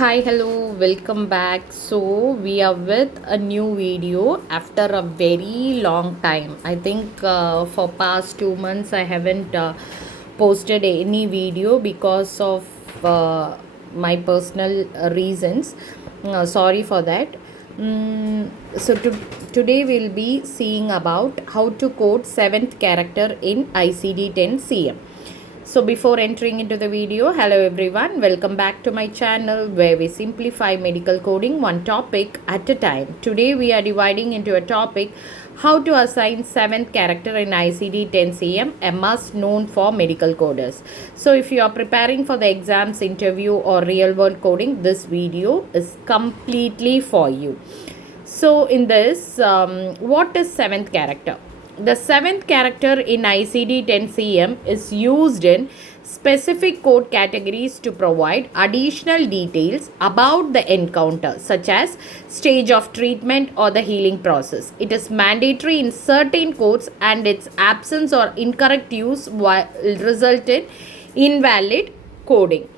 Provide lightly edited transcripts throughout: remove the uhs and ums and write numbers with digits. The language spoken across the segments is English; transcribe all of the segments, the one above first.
Hi, hello, welcome back. So, we are with a new video after a very long time. I think for past 2 months I haven't posted any video because of my personal reasons. Sorry for that. Today we'll be seeing about how to code seventh character in ICD-10-CM. So before entering into the video, hello everyone, welcome back to my channel where we simplify medical coding one topic at a time. Today we are dividing into a topic how to assign seventh character in ICD-10-CM, a must known for medical coders. So if you are preparing for the exams, interview or real world coding, this video is completely for you. So in this, what is seventh character? The seventh character in ICD-10-CM is used in specific code categories to provide additional details about the encounter, such as stage of treatment or the healing process. It is mandatory in certain codes, and its absence or incorrect use will result in invalid coding.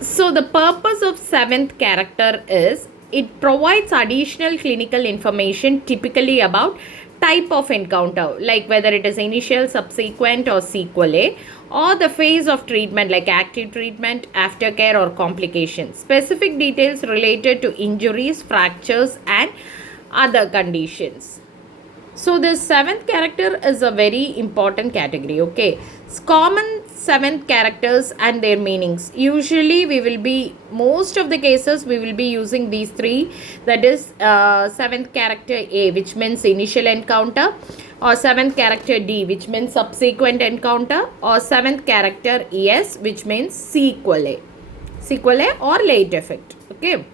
So the purpose of seventh character is it provides additional clinical information typically about type of encounter, like whether it is initial, subsequent or sequelae, or the phase of treatment like active treatment, aftercare or complications. Specific details related to injuries, fractures and other conditions. So this seventh character is a very important category. Okay, it's common seventh characters and their meanings. Usually we will be, most of the cases we will be using these three, that is seventh character A, which means initial encounter, or seventh character D, which means subsequent encounter, or seventh character ES, which means sequelae or late effect. Okay,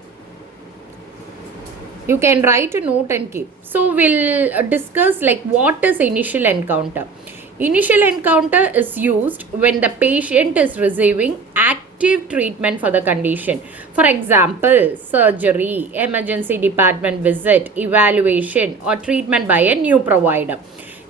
you can write a note and keep. So we'll discuss like what is initial encounter. Initial encounter is used when the patient is receiving active treatment for the condition. For example, surgery, emergency department visit, evaluation or treatment by a new provider.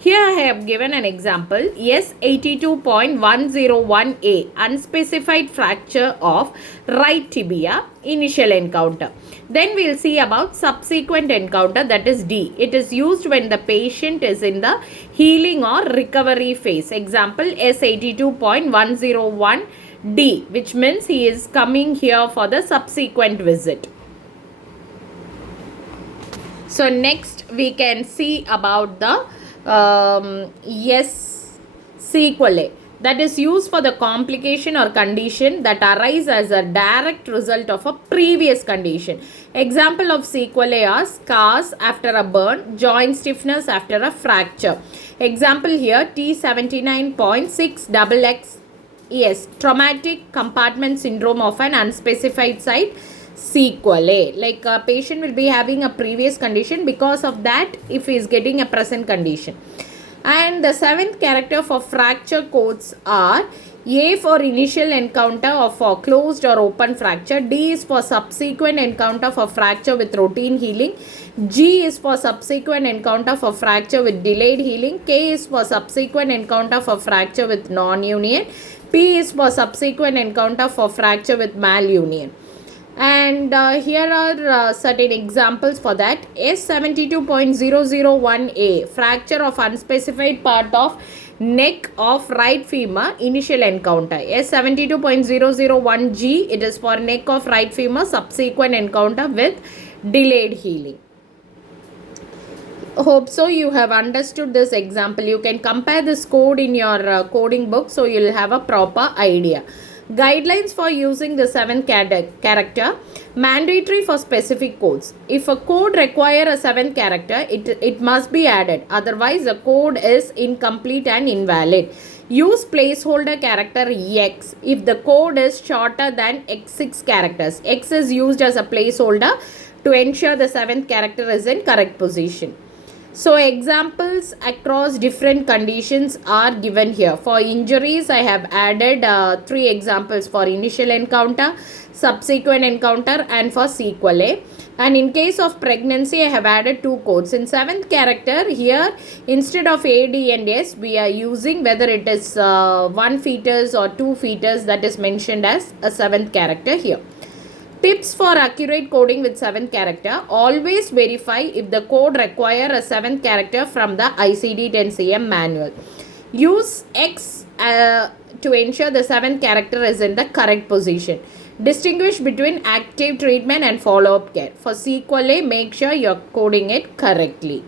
Here I have given an example, S82.101A, unspecified fracture of right tibia, initial encounter. Then we will see about subsequent encounter, that is D. It is used when the patient is in the healing or recovery phase. Example, S82.101D, which means he is coming here for the subsequent visit. So next we can see about the sequelae, that is used for the complication or condition that arise as a direct result of a previous condition. Example of sequelae are scars after a burn, joint stiffness after a fracture. Example here, T79.6XX, traumatic compartment syndrome of an unspecified site, sequelae. Like a patient will be having a previous condition, because of that if he is getting a present condition. And the seventh character for fracture codes are A for initial encounter or for closed or open fracture, D is for subsequent encounter for fracture with routine healing, G is for subsequent encounter for fracture with delayed healing, K is for subsequent encounter for fracture with non-union, P is for subsequent encounter for fracture with malunion. And here are certain examples for that. S72.001A, fracture of unspecified part of neck of right femur, initial encounter. S72.001G, it is for neck of right femur, subsequent encounter with delayed healing. Hope so you have understood this example. You can compare this code in your coding book, so you will have a proper idea. Guidelines for using the seventh character, mandatory for specific codes. If a code requires a seventh character, it must be added. Otherwise, the code is incomplete and invalid. Use placeholder character X if the code is shorter than X6 characters. X is used as a placeholder to ensure the seventh character is in correct position. So examples across different conditions are given here. For injuries, I have added 3 examples for initial encounter, subsequent encounter, and for sequelae. And in case of pregnancy, I have added 2 codes. In 7th character, here instead of A, D, and S, we are using whether it is 1 fetus or 2 fetus, that is mentioned as a 7th character here. Tips for accurate coding with 7th character. Always verify if the code require a 7th character from the ICD-10-CM manual. Use X to ensure the 7th character is in the correct position. Distinguish between active treatment and follow-up care. For sequelae, make sure you're coding it correctly.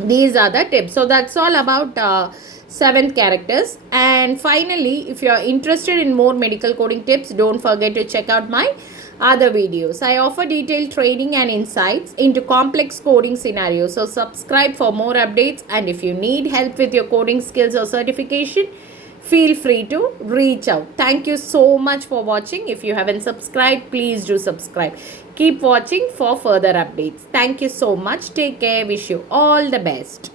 These are the tips. So that's all about 7 characters. And finally, if you are interested in more medical coding tips, don't forget to check out my other videos. I offer detailed training and insights into complex coding scenarios. So subscribe for more updates, and if you need help with your coding skills or certification, feel free to reach out. Thank you so much for watching. If you haven't subscribed, please do subscribe. Keep watching for further updates. Thank you so much. Take care. Wish you all the best.